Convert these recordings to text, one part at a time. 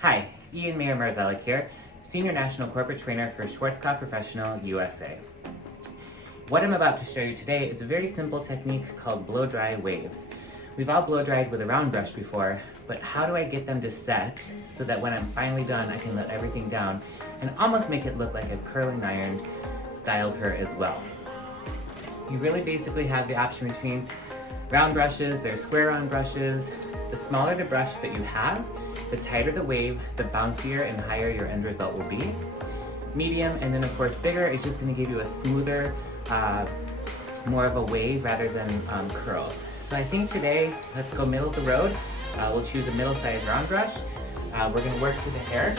Hi, Ian Mayer-Marszalek here, Senior National Corporate Trainer for Schwarzkopf Professional USA. What I'm about to show you today is a very simple technique called blow-dry waves. We've all blow-dried with a round brush before, but how do I get them to set so that when I'm finally done, I can let everything down and almost make it look like I've curling ironed, styled her as well. You really basically have the option between round brushes, there's square round brushes. The smaller the brush that you have, the tighter the wave, the bouncier and higher your end result will be. Medium, and then of course bigger is just going to give you a smoother, more of a wave rather than curls. So I think today, let's go middle of the road. We'll choose a middle-sized round brush. We're going to work through the hair.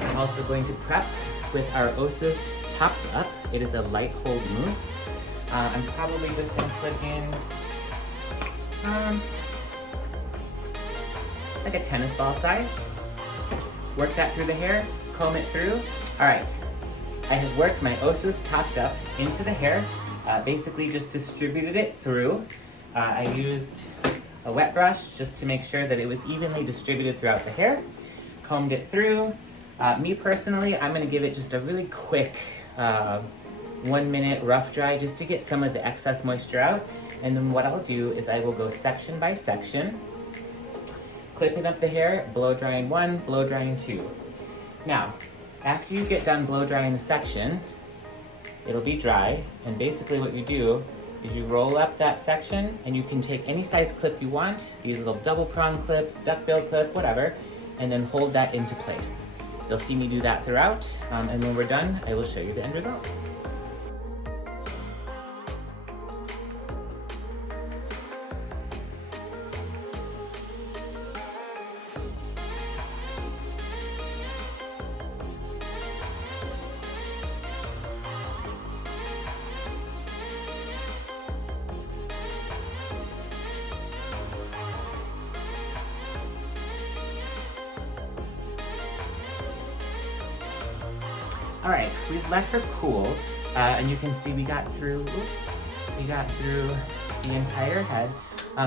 I'm also going to prep with our OSiS Topped Up. It is a light hold mousse. I'm probably just going to put in like a tennis ball size. Work that through the hair, comb it through. All right, I have worked my OSiS Topped Up into the hair, basically just distributed it through. I used a wet brush just to make sure that it was evenly distributed throughout the hair, combed it through. Me personally, I'm gonna give it just a really quick 1 minute rough dry just to get some of the excess moisture out. And then what I'll do is I will go section by section, clipping up the hair, blow drying 1, blow drying 2. Now, after you get done blow drying the section, it'll be dry, and basically what you do is you roll up that section, and you can take any size clip you want, these little double prong clips, duckbill clip, whatever, and then hold that into place. You'll see me do that throughout, and when we're done, I will show you the end result. All right, we've let her cool, and you can see we got through the entire head.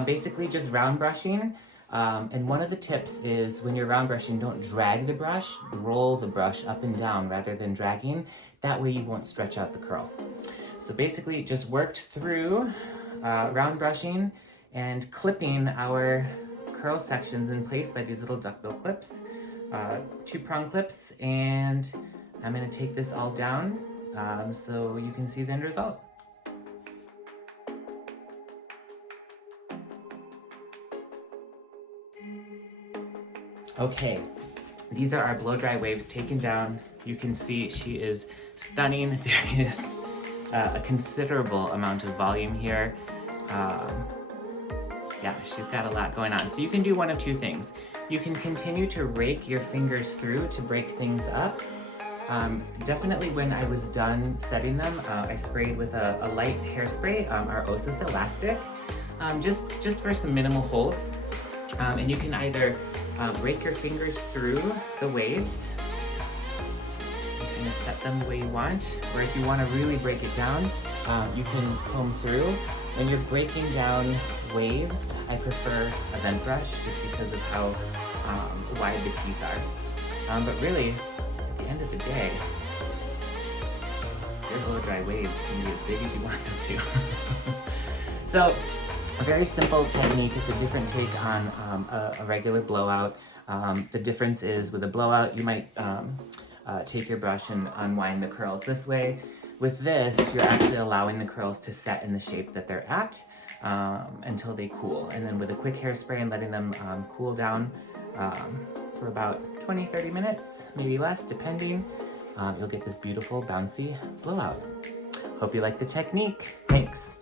Basically just round brushing, and one of the tips is when you're round brushing, don't drag the brush, roll the brush up and down rather than dragging. That way you won't stretch out the curl. So basically just worked through round brushing and clipping our curl sections in place by these little duckbill clips, 2-prong clips, and I'm going to take this all down so you can see the end result. Okay, these are our blow-dry waves taken down. You can see she is stunning. There is a considerable amount of volume here. Yeah, she's got a lot going on. So you can do one of two things. You can continue to rake your fingers through to break things up. Definitely when I was done setting them, I sprayed with a light hairspray, our OSiS elastic, just for some minimal hold. And you can either rake your fingers through the waves, kind of set them the way you want, or if you want to really break it down, you can comb through. When you're breaking down waves, I prefer a vent brush just because of how wide the teeth are. But really, at the end of the day, your blow-dry waves can be as big as you want them to. So, a very simple technique. It's a different take on a regular blowout. The difference is with a blowout, you might take your brush and unwind the curls this way. With this, you're actually allowing the curls to set in the shape that they're at until they cool. And then with a quick hairspray and letting them cool down for about 20-30 minutes, maybe less, depending, you'll get this beautiful bouncy blowout. Hope you like the technique. Thanks.